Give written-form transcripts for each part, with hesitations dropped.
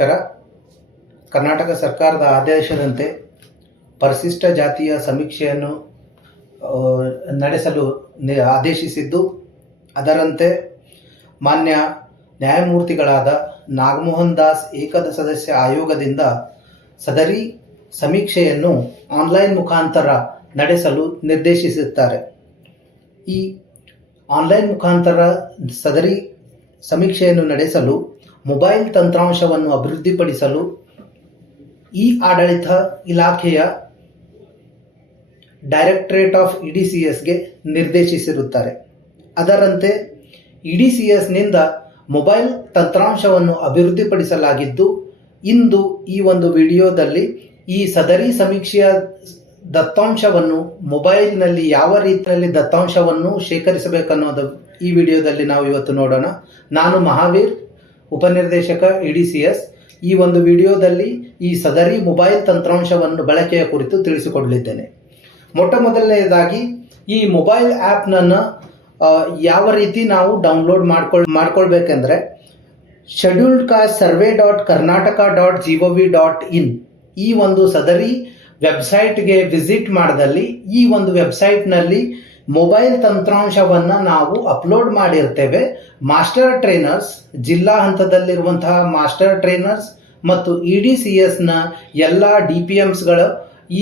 ನಮಸ್ಕಾರ. ಕರ್ನಾಟಕ ಸರ್ಕಾರದ ಆದೇಶದಂತೆ ಪರಿಶಿಷ್ಟ ಜಾತಿಯ ಸಮೀಕ್ಷೆಯನ್ನು ನಡೆಸಲು ಆದೇಶಿಸಿದ್ದು, ಅದರಂತೆ ಮಾನ್ಯ ನ್ಯಾಯಮೂರ್ತಿಗಳಾದ ನಾಗಮೋಹನ್ ದಾಸ್ ಏಕಸದಸ್ಯ ಆಯೋಗದಿಂದ ಸದರಿ ಸಮೀಕ್ಷೆಯನ್ನು ಆನ್ಲೈನ್ ಮುಖಾಂತರ ನಡೆಸಲು ನಿರ್ದೇಶಿಸುತ್ತಾರೆ. ಈ ಆನ್ಲೈನ್ ಮುಖಾಂತರ ಸದರಿ ಸಮೀಕ್ಷೆಯನ್ನು ನಡೆಸಲು ಮೊಬೈಲ್ ತಂತ್ರಾಂಶವನ್ನು ಅಭಿವೃದ್ಧಿಪಡಿಸಲು ಈ ಆಡಳಿತ ಇಲಾಖೆಯ ಡೈರೆಕ್ಟರೇಟ್ ಆಫ್ EDCSಗೆ ನಿರ್ದೇಶಿಸಿರುತ್ತಾರೆ. ಅದರಂತೆ EDCSನಿಂದ ಮೊಬೈಲ್ ತಂತ್ರಾಂಶವನ್ನು ಅಭಿವೃದ್ಧಿಪಡಿಸಲಾಗಿದ್ದು, ಇಂದು ಈ ಒಂದು ವಿಡಿಯೋದಲ್ಲಿ ಈ ಸದರಿ ಸಮೀಕ್ಷೆಯ ದತ್ತಾಂಶವನ್ನು ಮೊಬೈಲ್ನಲ್ಲಿ ಯಾವ ರೀತಿಯಲ್ಲಿ ದತ್ತಾಂಶವನ್ನು ಶೇಖರಿಸಬೇಕನ್ನೋದು ಈ ವಿಡಿಯೋದಲ್ಲಿ ನಾವು ಇವತ್ತು ನೋಡೋಣ. ನಾನು ಮಹಾವೀರ್, ಉಪನಿರ್ದೇಶಕ EDCS. ಈ ಒಂದು ವಿಡಿಯೋದಲ್ಲಿ ಈ ಸದರಿ ಮೊಬೈಲ್ ತಂತ್ರಾಂಶವನ್ನು ಬಳಕೆಯ ಕುರಿತು ತಿಳಿಸಿಕೊಡಲಿದ್ದೇನೆ. ಮೊಟ್ಟ ಮೊದಲನೆಯದಾಗಿ ಈ ಮೊಬೈಲ್ ಆ್ಯಪ್ನನ್ನು ಯಾವ ರೀತಿ ನಾವು ಡೌನ್ಲೋಡ್ ಮಾಡ್ಕೊಳ್ಬೇಕೆಂದರೆ scheduledcastesurvey.karnataka.gov.in ಈ ಒಂದು ಸದರಿ ವೆಬ್ಸೈಟ್ಗೆ ವಿಸಿಟ್ ಮಾಡಿದಲ್ಲಿ ಈ ಒಂದು ವೆಬ್ಸೈಟ್ನಲ್ಲಿ ಮೊಬೈಲ್ ತಂತ್ರಾಂಶವನ್ನು ನಾವು ಅಪ್ಲೋಡ್ ಮಾಡಿರ್ತೇವೆ. ಮಾಸ್ಟರ್ ಟ್ರೈನರ್ಸ್, ಜಿಲ್ಲಾ ಹಂತದಲ್ಲಿರುವಂತಹ ಮಾಸ್ಟರ್ ಟ್ರೈನರ್ಸ್ ಮತ್ತು EDCSನ ಎಲ್ಲ DPMsಗಳು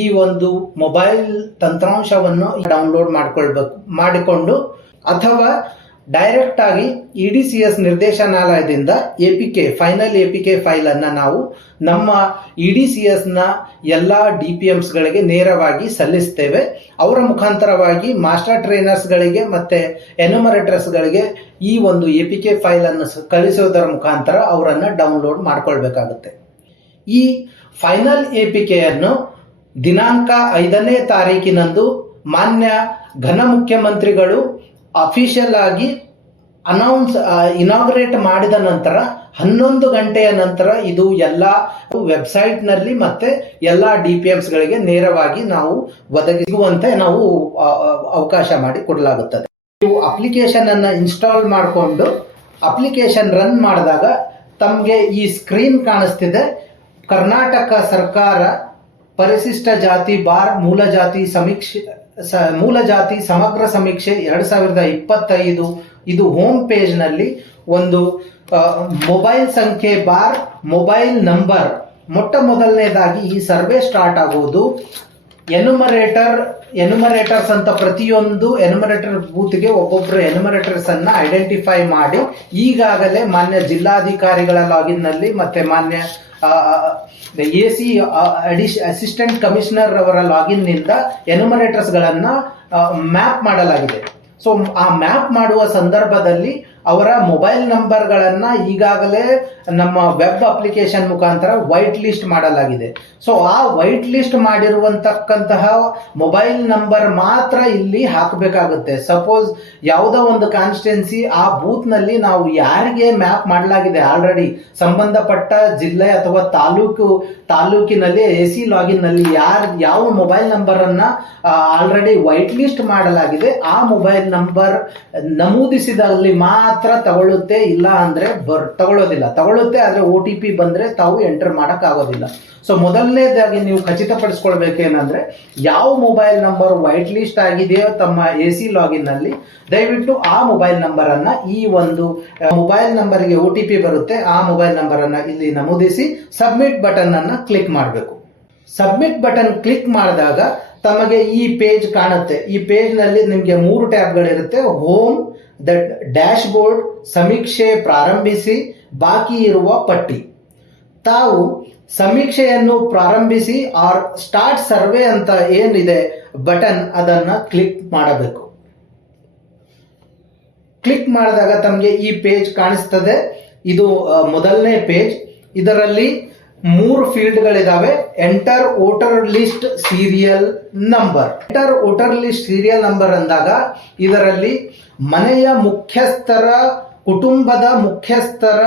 ಈ ಒಂದು ಮೊಬೈಲ್ ತಂತ್ರಾಂಶವನ್ನು ಡೌನ್ಲೋಡ್ ಮಾಡಿಕೊಂಡು ಅಥವಾ ಡೈರೆಕ್ಟ್ ಆಗಿ EDCS ನಿರ್ದೇಶನಾಲಯದಿಂದ ಫೈನಲ್ APK ಫೈಲನ್ನು ನಾವು ನಮ್ಮ EDCSನ ಎಲ್ಲ DPMsಗಳಿಗೆ ನೇರವಾಗಿ ಸಲ್ಲಿಸ್ತೇವೆ. ಅವರ ಮುಖಾಂತರವಾಗಿ ಮಾಸ್ಟರ್ ಟ್ರೈನರ್ಸ್ಗಳಿಗೆ ಮತ್ತು ಎನ್ಯುಮರೇಟರ್ಸ್ಗಳಿಗೆ ಈ ಒಂದು APK ಫೈಲನ್ನು ಕಳಿಸೋದರ ಮುಖಾಂತರ ಅವರನ್ನು ಡೌನ್ಲೋಡ್ ಮಾಡ್ಕೊಳ್ಬೇಕಾಗುತ್ತೆ. ಈ ಫೈನಲ್ APKಯನ್ನು ದಿನಾಂಕ 5ನೇ ತಾರೀಕಿನಂದು ಮಾನ್ಯ ಘನ ಮುಖ್ಯಮಂತ್ರಿಗಳು ಅಫಿಷಿಯಲ್ ಆಗಿ ಇನಾಗ್ರೇಟ್ ಮಾಡಿದ ನಂತರ 11 ಗಂಟೆಯ ನಂತರ ಇದು ಎಲ್ಲ ವೆಬ್ಸೈಟ್ನಲ್ಲಿ ಮತ್ತು ಎಲ್ಲ DPMsಗಳಿಗೆ ನೇರವಾಗಿ ನಾವು ಒದಗಿಸುವಂತೆ ನಾವು ಅವಕಾಶ ಮಾಡಿ ಕೊಡಲಾಗುತ್ತದೆ. ನೀವು ಅಪ್ಲಿಕೇಶನ್ ಅನ್ನು ಇನ್ಸ್ಟಾಲ್ ಮಾಡಿಕೊಂಡು ಅಪ್ಲಿಕೇಶನ್ ರನ್ ಮಾಡಿದಾಗ ತಮಗೆ ಈ ಸ್ಕ್ರೀನ್ ಕಾಣಿಸ್ತಿದೆ. ಕರ್ನಾಟಕ ಸರ್ಕಾರ ಪರಿಶಿಷ್ಟ ಜಾತಿ ಮೂಲ ಜಾತಿ ಸಮಗ್ರ ಸಮೀಕ್ಷೆ 2025 ಇದು ಹೋಮ್ ಪೇಜ್ನಲ್ಲಿ ಒಂದು ಮೊಬೈಲ್ ಸಂಖ್ಯೆ ಮೊಬೈಲ್ ನಂಬರ್. ಮೊಟ್ಟ ಮೊದಲನೇದಾಗಿ ಈ ಸರ್ವೆ ಸ್ಟಾರ್ಟ್ ಆಗುವುದು ಎನ್ಯುಮರೇಟರ್ಸ್ ಅಂತ ಪ್ರತಿಯೊಂದು ಎನ್ಯುಮರೇಟರ್ ಬೂತ್ಗೆ ಒಬ್ಬೊಬ್ಬರು ಎನ್ಯುಮರೇಟರ್ಸ್ ಅನ್ನ ಐಡೆಂಟಿಫೈ ಮಾಡಿ ಈಗಾಗಲೇ ಮಾನ್ಯ ಜಿಲ್ಲಾಧಿಕಾರಿಗಳ ಲಾಗಿನ್ನಲ್ಲಿ ಮತ್ತೆ ಮಾನ್ಯ AC ಅಸಿಸ್ಟೆಂಟ್ ಕಮಿಷನರ್ ಅವರ ಲಾಗಿನ್ನಿಂದ ಎನ್ಯುಮರೇಟರ್ಸ್ಗಳನ್ನು ಮ್ಯಾಪ್ ಮಾಡಲಾಗಿದೆ. ಸೊ ಆ ಮ್ಯಾಪ್ ಮಾಡುವ ಸಂದರ್ಭದಲ್ಲಿ ಅವರ ಮೊಬೈಲ್ ನಂಬರ್ಗಳನ್ನು ಈಗಾಗಲೇ ನಮ್ಮ ವೆಬ್ ಅಪ್ಲಿಕೇಶನ್ ಮುಖಾಂತರ ವೈಟ್ ಲಿಸ್ಟ್ ಮಾಡಲಾಗಿದೆ. ಸೊ ಆ ವೈಟ್ ಲಿಸ್ಟ್ ಮಾಡಿರುವಂತಕ್ಕಂತಹ ಮೊಬೈಲ್ ನಂಬರ್ ಮಾತ್ರ ಇಲ್ಲಿ ಹಾಕಬೇಕಾಗುತ್ತೆ. ಸಪೋಸ್ ಯಾವುದೋ ಒಂದು ಕಾನ್ಸ್ಟಿಟ್ಯೂನ್ಸಿ ಆ ಬೂತ್ನಲ್ಲಿ ನಾವು ಯಾರಿಗೆ ಮ್ಯಾಪ್ ಮಾಡಲಾಗಿದೆ ಆಲ್ರೆಡಿ ಸಂಬಂಧಪಟ್ಟ ಜಿಲ್ಲೆ ಅಥವಾ ತಾಲೂಕಿನಲ್ಲಿ AC ಲಾಗಿನ್ನಲ್ಲಿ ಯಾವ ಮೊಬೈಲ್ ನಂಬರನ್ನು ಆಲ್ರೆಡಿ ವೈಟ್ ಲಿಸ್ಟ್ ಮಾಡಲಾಗಿದೆ ಆ ಮೊಬೈಲ್ ನಂಬರ್ ನಮೂದಿಸಿದಲ್ಲಿ ಮಾತ್ರ ತಗೊಳ್ಳುತ್ತೆ, ಇಲ್ಲ ಅಂದ್ರೆ ತಗೊಳ್ಳುತ್ತೆ ಆದರೆ OTP ಬಂದ್ರೆ ತಾವು ಎಂಟರ್ ಮಾಡಕ್ ಆಗೋದಿಲ್ಲ. ಸೊ ಮೊದಲನೇದಾಗಿ ನೀವು ಖಚಿತಪಡಿಸ್ಕೊಳ್ಬೇಕೇನಂದ್ರೆ ಯಾವ ಮೊಬೈಲ್ ನಂಬರ್ ವೈಟ್ ಲಿಸ್ಟ್ ಆಗಿದೆಯೋ ತಮ್ಮ AC ಲಾಗಿನ್ ನಲ್ಲಿ ದಯವಿಟ್ಟು ಆ ಮೊಬೈಲ್ ನಂಬರ್ ಅನ್ನ ಈ ಒಂದು ಮೊಬೈಲ್ ನಂಬರ್ಗೆ OTP ಬರುತ್ತೆ, ಆ ಮೊಬೈಲ್ ನಂಬರ್ ಅನ್ನ ಇಲ್ಲಿ ನಮೂದಿಸಿ ಸಬ್ಮಿಟ್ ಬಟನ್ ಅನ್ನ ಕ್ಲಿಕ್ ಮಾಡಬೇಕು. ಸಬ್ಮಿಟ್ ಬಟನ್ ಕ್ಲಿಕ್ ಮಾಡಿದಾಗ ತಮಗೆ ಈ ಪೇಜ್ ಕಾಣುತ್ತೆ. ಈ ಪೇಜ್ ನಲ್ಲಿ ನಿಮಗೆ 3 ಟ್ಯಾಬ್ಗಳಿರುತ್ತೆ. ಹೋಮ್, ಡ್ಯಾಶ್ ಬೋರ್ಡ್, ಸಮೀಕ್ಷೆ ಪ್ರಾರಂಭಿಸಿ, ಬಾಕಿ ಇರುವ ಪಟ್ಟಿ. ತಾವು ಸಮೀಕ್ಷೆಯನ್ನು ಪ್ರಾರಂಭಿಸಿ ಆರ್ ಸ್ಟಾರ್ಟ್ ಸರ್ವೆ ಅಂತ ಏನಿದೆ ಬಟನ್ ಅದನ್ನ ಕ್ಲಿಕ್ ಮಾಡಬೇಕು. ಕ್ಲಿಕ್ ಮಾಡಿದಾಗ ತಮಗೆ ಈ ಪೇಜ್ ಕಾಣಿಸ್ತದೆ. ಇದು ಮೊದಲನೇ ಪೇಜ್. ಇದರಲ್ಲಿ 3 ಫೀಲ್ಡ್ಗಳಿದಾವೆ. Enter voter list serial number. Enter voter list serial number ಅಂದಾಗ ಇದರಲ್ಲಿ ಮನೆಯ ಕುಟುಂಬದ ಮುಖ್ಯಸ್ಥರ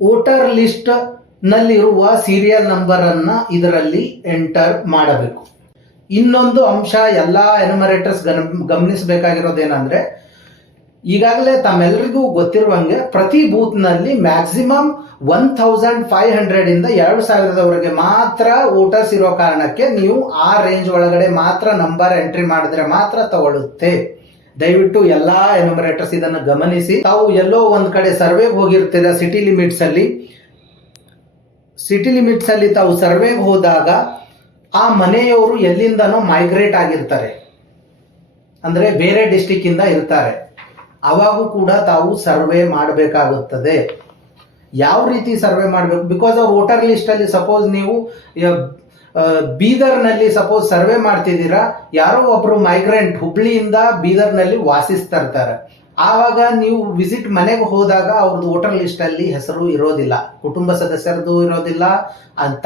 ವೋಟರ್ ಲಿಸ್ಟ್ ನಲ್ಲಿರುವ ಸೀರಿಯಲ್ ನಂಬರ್ ಅನ್ನ ಇದರಲ್ಲಿ ಎಂಟರ್ ಮಾಡಬೇಕು. ಇನ್ನೊಂದು ಅಂಶ ಎಲ್ಲ ಎನ್ಯುಮರೇಟರ್ಸ್ ಗಮನಿಸಬೇಕಾಗಿರೋದೇನಂದ್ರೆ ಈಗಾಗಲೇ ತಮ್ಮೆಲ್ಲರಿಗೂ ಗೊತ್ತಿರುವಂಗೆ ಪ್ರತಿ ಬೂತ್ನಲ್ಲಿ ಮ್ಯಾಕ್ಸಿಮಮ್ 1500 ಇಂದ 2000 ಮಾತ್ರ ವೋಟರ್ಸ್ ಇರೋ ಕಾರಣಕ್ಕೆ ನೀವು ಆ ರೇಂಜ್ ಒಳಗಡೆ ಮಾತ್ರ ನಂಬರ್ ಎಂಟ್ರಿ ಮಾಡಿದ್ರೆ ಮಾತ್ರ ತಗೊಳ್ಳುತ್ತೆ. ದಯವಿಟ್ಟು ಎಲ್ಲಾ ಎನ್ಯುಮರೇಟರ್ಸ್ ಇದನ್ನು ಗಮನಿಸಿ. ತಾವು ಎಲ್ಲೋ ಒಂದ್ ಕಡೆ ಸರ್ವೆಗೆ ಹೋಗಿರ್ತೀರ ಸಿಟಿ ಲಿಮಿಟ್ಸ್ ಅಲ್ಲಿ ತಾವು ಸರ್ವೆಗೆ ಹೋದಾಗ ಆ ಮನೆಯವರು ಎಲ್ಲಿಂದನೋ ಮೈಗ್ರೇಟ್ ಆಗಿರ್ತಾರೆ, ಅಂದ್ರೆ ಬೇರೆ ಡಿಸ್ಟಿಕ್ ಇಂದ ಇರ್ತಾರೆ. ಅವಾಗೂ ಕೂಡ ತಾವು ಸರ್ವೆ ಮಾಡಬೇಕಾಗುತ್ತದೆ. ಯಾವ ರೀತಿ ಸರ್ವೆ ಮಾಡಬೇಕು? ಬಿಕಾಸ್ ಅವ್ರ ವೋಟರ್ ಲಿಸ್ಟ್ ಅಲ್ಲಿ ಸಪೋಸ್ ನೀವು ಬೀದರ್ನಲ್ಲಿ ಸಪೋಸ್ ಸರ್ವೆ ಮಾಡ್ತಿದ್ದೀರಾ, ಯಾರೋ ಒಬ್ರು ಮೈಗ್ರೆಂಟ್ ಹುಬ್ಳಿಯಿಂದ ಬೀದರ್ನಲ್ಲಿ ವಾಸಿಸ್ತಾ ಇರ್ತಾರೆ. ಆವಾಗ ನೀವು ವಿಸಿಟ್ ಮನೆಗೆ ಹೋದಾಗ ಅವ್ರದ್ದು ವೋಟರ್ ಲಿಸ್ಟ್ ಅಲ್ಲಿ ಹೆಸರು ಇರೋದಿಲ್ಲ, ಕುಟುಂಬ ಸದಸ್ಯರದು ಇರೋದಿಲ್ಲ.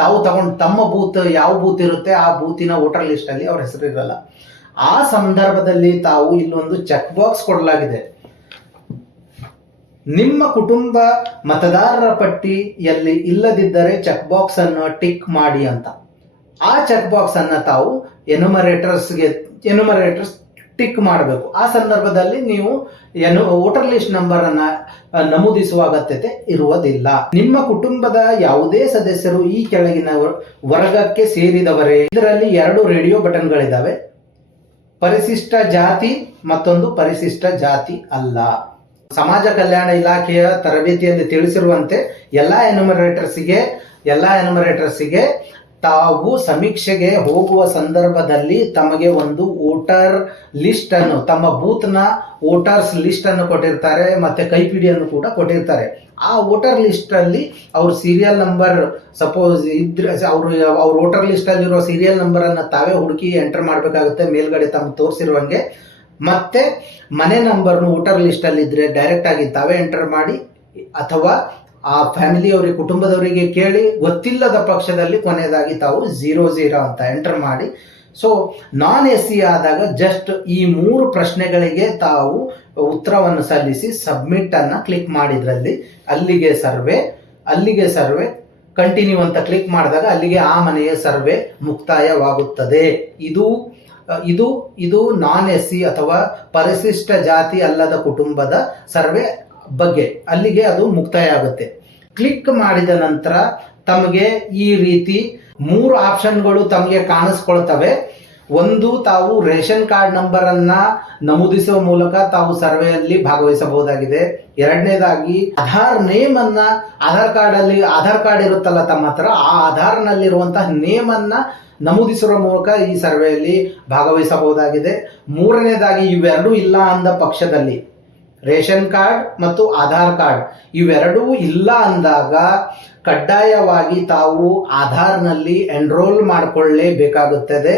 ತಾವು ತಗೊಂಡು ತಮ್ಮ ಬೂತ್ ಯಾವ ಬೂತ್ ಇರುತ್ತೆ ಆ ಬೂತಿನ ವೋಟರ್ ಲಿಸ್ಟ್ ಅಲ್ಲಿ ಅವ್ರ ಹೆಸರು ಇರಲ್ಲ. ಆ ಸಂದರ್ಭದಲ್ಲಿ ತಾವು ಇಲ್ಲೊಂದು ಚೆಕ್ ಬಾಕ್ಸ್ ಕೊಡಲಾಗಿದೆ, ನಿಮ್ಮ ಕುಟುಂಬ ಮತದಾರರ ಪಟ್ಟಿಯಲ್ಲಿ ಇಲ್ಲದಿದ್ದರೆ ಚೆಕ್ ಬಾಕ್ಸ್ ಅನ್ನು ಟಿಕ್ ಮಾಡಿ ಅಂತ. ಆ ಚೆಕ್ ಬಾಕ್ಸ್ ಅನ್ನ ತಾವು ಎನ್ಯುಮರೇಟರ್ಸ್ ಟಿಕ್ ಮಾಡಬೇಕು. ಆ ಸಂದರ್ಭದಲ್ಲಿ ನೀವು ವೋಟರ್ ಲಿಸ್ಟ್ ನಂಬರ್ ಅನ್ನ ನಮೂದಿಸುವ ಅಗತ್ಯತೆ ಇರುವುದಿಲ್ಲ. ನಿಮ್ಮ ಕುಟುಂಬದ ಯಾವುದೇ ಸದಸ್ಯರು ಈ ಕೆಳಗಿನ ವರ್ಗಕ್ಕೆ ಸೇರಿದವರೇ. ಇದರಲ್ಲಿ 2 ರೇಡಿಯೋ ಬಟನ್ಗಳಿದಾವೆ, ಪರಿಶಿಷ್ಟ ಜಾತಿ ಮತ್ತೊಂದು ಪರಿಶಿಷ್ಟ ಜಾತಿ ಅಲ್ಲ. ಸಮಾಜ ಕಲ್ಯಾಣ ಇಲಾಖೆಯ ತರಬೇತಿಯಲ್ಲಿ ತಿಳಿಸಿರುವಂತೆ ಎಲ್ಲಾ ಎನ್ಯುಮರೇಟರ್ಸಿಗೆ ತಾವು ಸಮೀಕ್ಷೆಗೆ ಹೋಗುವ ಸಂದರ್ಭದಲ್ಲಿ ತಮಗೆ ಒಂದು ವೋಟರ್ ಲಿಸ್ಟ್ ಅನ್ನು, ತಮ್ಮ ಬೂತ್ನ ವೋಟರ್ಸ್ ಲಿಸ್ಟ್ ಅನ್ನು ಕೊಟ್ಟಿರ್ತಾರೆ, ಮತ್ತೆ ಕೈಪಿಡಿಯನ್ನು ಕೂಡ ಕೊಟ್ಟಿರ್ತಾರೆ. ಆ ವೋಟರ್ ಲಿಸ್ಟ್ ಅಲ್ಲಿ ಅವ್ರ ಸೀರಿಯಲ್ ನಂಬರ್ ಸಪೋಸ್ ಇದ್ರೆ ಅವ್ರ ವೋಟರ್ ಲಿಸ್ಟ್ ಅಲ್ಲಿರೋ ಸೀರಿಯಲ್ ನಂಬರ್ ಅನ್ನ ತಾವೇ ಹುಡುಕಿ ಎಂಟರ್ ಮಾಡಬೇಕಾಗುತ್ತೆ ಮೇಲ್ಗಡೆ ತಮ್ಮ ತೋರಿಸಿರುವಂಗೆ. ಮತ್ತೆ ಮನೆ ನಂಬರ್ನು ವೋಟರ್ ಲಿಸ್ಟ್ ಅಲ್ಲಿ ಇದ್ರೆ ಡೈರೆಕ್ಟ್ ಆಗಿ ತಾವೇ ಎಂಟರ್ ಮಾಡಿ, ಅಥವಾ ಆ ಫ್ಯಾಮಿಲಿಯವರಿಗೆ ಕುಟುಂಬದವರಿಗೆ ಕೇಳಿ, ಗೊತ್ತಿಲ್ಲದ ಪಕ್ಷದಲ್ಲಿ ಕೊನೆಯದಾಗಿ ತಾವು 00 ಅಂತ ಎಂಟರ್ ಮಾಡಿ. ಸೊ ನಾನ್ SC ಆದಾಗ ಜಸ್ಟ್ ಈ 3 ಪ್ರಶ್ನೆಗಳಿಗೆ ತಾವು ಉತ್ತರವನ್ನು ಸಲ್ಲಿಸಿ ಸಬ್ಮಿಟ್ ಅನ್ನ ಕ್ಲಿಕ್ ಮಾಡಿದ್ರಲ್ಲಿ ಅಲ್ಲಿಗೆ ಸರ್ವೆ ಕಂಟಿನ್ಯೂ ಅಂತ ಕ್ಲಿಕ್ ಮಾಡಿದಾಗ ಅಲ್ಲಿಗೆ ಆ ಮನೆಯ ಸರ್ವೆ ಮುಕ್ತಾಯವಾಗುತ್ತದೆ. ಇದು ನಾನ್ SC ಅಥವಾ ಪರಿಶಿಷ್ಟ ಜಾತಿ ಅಲ್ಲದ ಕುಟುಂಬದ ಸರ್ವೆ ಬಗ್ಗೆ ಅಲ್ಲಿಗೆ ಅದು ಮುಕ್ತಾಯ ಆಗುತ್ತೆ. ಕ್ಲಿಕ್ ಮಾಡಿದ ನಂತರ ತಮಗೆ ಈ ರೀತಿ 3 ಆಪ್ಷನ್ಗಳು ತಮಗೆ ಕಾಣಿಸ್ಕೊಳ್ತವೆ. ಒಂದು, ತಾವು ರೇಷನ್ ಕಾರ್ಡ್ ನಂಬರ್ ಅನ್ನ ನಮೂದಿಸುವ ಮೂಲಕ ತಾವು ಸರ್ವೆಯಲ್ಲಿ ಭಾಗವಹಿಸಬಹುದಾಗಿದೆ. ಎರಡನೇದಾಗಿ ಆಧಾರ್ ನೇಮ್ ಅನ್ನ, ಆಧಾರ್ ಕಾರ್ಡ್ ಇರುತ್ತಲ್ಲ ತಮ್ಮ ಹತ್ರ, ಆ ಆಧಾರ್ ನಲ್ಲಿರುವಂತಹ ನೇಮ್ ಅನ್ನ ನಮೂದಿಸುವ ಮೂಲಕ ಈ ಸರ್ವೆಯಲ್ಲಿ ಭಾಗವಹಿಸಬಹುದಾಗಿದೆ. ಮೂರನೇದಾಗಿ ಇವೆರಡೂ ಇಲ್ಲ ಅಂದ ಪಕ್ಷದಲ್ಲಿ ರೇಷನ್ ಕಾರ್ಡ್ ಮತ್ತು ಆಧಾರ್ ಕಾರ್ಡ್ ಇವೆರಡೂ ಇಲ್ಲ ಅಂದಾಗ ಕಡ್ಡಾಯವಾಗಿ ತಾವು ಆಧಾರ್ನಲ್ಲಿ ಎನ್ರೋಲ್ ಮಾಡಿಕೊಳ್ಳಲೇಬೇಕಾಗುತ್ತದೆ.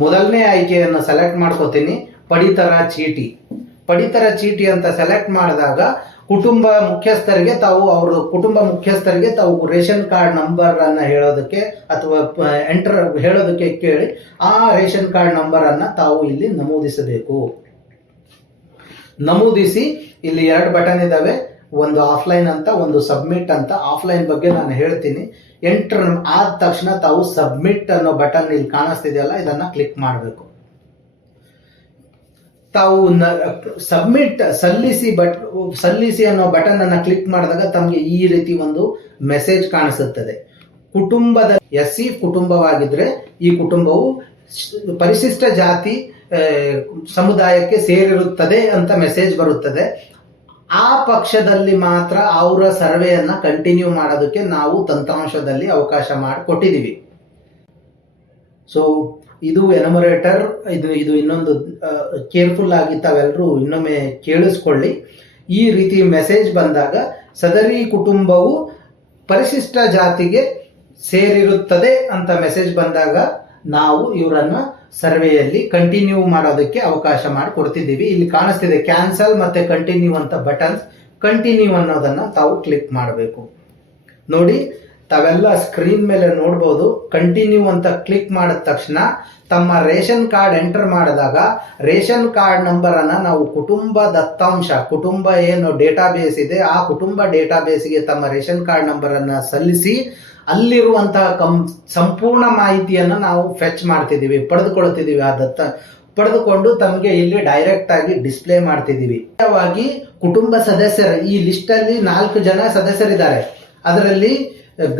ಮೊದಲನೇ ಆಯ್ಕೆಯನ್ನು ಸೆಲೆಕ್ಟ್ ಮಾಡ್ಕೋತೀನಿ, ಪಡಿತರ ಚೀಟಿ ಅಂತ ಸೆಲೆಕ್ಟ್ ಮಾಡಿದಾಗ ಕುಟುಂಬ ಮುಖ್ಯಸ್ಥರಿಗೆ ತಾವು ರೇಷನ್ ಕಾರ್ಡ್ ನಂಬರ್ ಅನ್ನ ಹೇಳೋದಕ್ಕೆ ಅಥವಾ ಹೇಳೋದಕ್ಕೆ ಕೇಳಿ ಆ ರೇಷನ್ ಕಾರ್ಡ್ ನಂಬರ್ ಅನ್ನ ತಾವು ಇಲ್ಲಿ ನಮೂದಿಸಿ ಇಲ್ಲಿ 2 ಬಟನ್ ಇದಾವೆ, ಒಂದು ಆಫ್ಲೈನ್ ಅಂತ, ಒಂದು ಸಬ್ಮಿಟ್ ಅಂತ. ಆಫ್ಲೈನ್ ಬಗ್ಗೆ ನಾನು ಹೇಳ್ತೀನಿ. ಎಂಟರ್ ಆದ ತಕ್ಷಣ ತಾವು ಸಬ್ಮಿಟ್ ಅನ್ನೋ ಬಟನ್ ಇಲ್ಲಿ ಕಾಣಿಸ್ತಿದೆಯಲ್ಲ, ಇದನ್ನ ಕ್ಲಿಕ್ ಮಾಡಬೇಕು. ತಾವು ಸಲ್ಲಿಸಿ ಅನ್ನೋ ಬಟನ್ ಅನ್ನ ಕ್ಲಿಕ್ ಮಾಡಿದಾಗ ತಮಗೆ ಈ ರೀತಿ ಒಂದು ಮೆಸೇಜ್ ಕಾಣಿಸುತ್ತದೆ. ಕುಟುಂಬದ SC ಕುಟುಂಬವಾಗಿದ್ರೆ ಈ ಕುಟುಂಬವು ಪರಿಶಿಷ್ಟ ಜಾತಿ ಸಮುದಾಯಕ್ಕೆ ಸೇರಿರುತ್ತದೆ ಅಂತ ಮೆಸೇಜ್ ಬರುತ್ತದೆ. ಆ ಪಕ್ಷದಲ್ಲಿ ಮಾತ್ರ ಅವರ ಸರ್ವೆಯನ್ನ ಕಂಟಿನ್ಯೂ ಮಾಡೋದಕ್ಕೆ ನಾವು ತಂತ್ರಾಂಶದಲ್ಲಿ ಅವಕಾಶ ಮಾಡಿಕೊಟ್ಟಿದ್ದೀವಿ. ಸೊ ಇದು ಎನ್ಯುಮರೇಟರ್. ಇದು ಇನ್ನೊಂದು ಕೇರ್ಫುಲ್ ಆಗಿ ತಾವೆಲ್ಲರೂ ಇನ್ನೊಮ್ಮೆ ಕೇಳಿಸ್ಕೊಳ್ಳಿ. ಈ ರೀತಿ ಮೆಸೇಜ್ ಬಂದಾಗ ಸದರಿ ಕುಟುಂಬವು ಪರಿಶಿಷ್ಟ ಜಾತಿಗೆ ಸೇರಿರುತ್ತದೆ ಅಂತ ಮೆಸೇಜ್ ಬಂದಾಗ ನಾವು ಇವರನ್ನ ಸರ್ವೆಯಲ್ಲಿ ಕಂಟಿನ್ಯೂ ಮಾಡೋದಕ್ಕೆ ಅವಕಾಶ ಮಾಡಿಕೊಡ್ತಿದ್ದೀವಿ. ಇಲ್ಲಿ ಕಾಣಿಸ್ತಿದೆ ಕ್ಯಾನ್ಸಲ್ ಮತ್ತೆ ಕಂಟಿನ್ಯೂ ಅಂತ ಬಟನ್ಸ್. ಕಂಟಿನ್ಯೂ ಅನ್ನೋದನ್ನ ತಾವು ಕ್ಲಿಕ್ ಮಾಡಬೇಕು. ನೋಡಿ, ತಾವೆಲ್ಲ ಸ್ಕ್ರೀನ್ ಮೇಲೆ ನೋಡ್ಬೋದು. ಕಂಟಿನ್ಯೂ ಅಂತ ಕ್ಲಿಕ್ ಮಾಡಿದ ತಕ್ಷಣ ತಮ್ಮ ರೇಷನ್ ಕಾರ್ಡ್ ಎಂಟರ್ ಮಾಡಿದಾಗ ರೇಷನ್ ಕಾರ್ಡ್ ನಂಬರ್ ಅನ್ನ ನಾವು ಕುಟುಂಬ ದತ್ತಾಂಶ, ಕುಟುಂಬ ಏನು ಡೇಟಾಬೇಸ್ ಇದೆ ಆ ಕುಟುಂಬ ಡೇಟಾಬೇಸ್ಗೆ ತಮ್ಮ ರೇಷನ್ ಕಾರ್ಡ್ ನಂಬರ್ ಅನ್ನ ಸಲ್ಲಿಸಿ ಅಲ್ಲಿರುವಂತಹ ಸಂಪೂರ್ಣ ಮಾಹಿತಿಯನ್ನು ನಾವು ಫೆಚ್ ಮಾಡ್ತಿದ್ದೀವಿ, ಪಡೆದುಕೊಳ್ತಿದ್ದೀವಿ. ಆ ಪಡೆದುಕೊಂಡು ತಮಗೆ ಇಲ್ಲಿ ಡೈರೆಕ್ಟ್ ಆಗಿ ಡಿಸ್ಪ್ಲೇ ಮಾಡ್ತಿದ್ದೀವಿ. ಮುಖ್ಯವಾಗಿ ಕುಟುಂಬ ಸದಸ್ಯರು ಈ ಲಿಸ್ಟ್ ಅಲ್ಲಿ 4 ಜನ ಸದಸ್ಯರಿದ್ದಾರೆ. ಅದರಲ್ಲಿ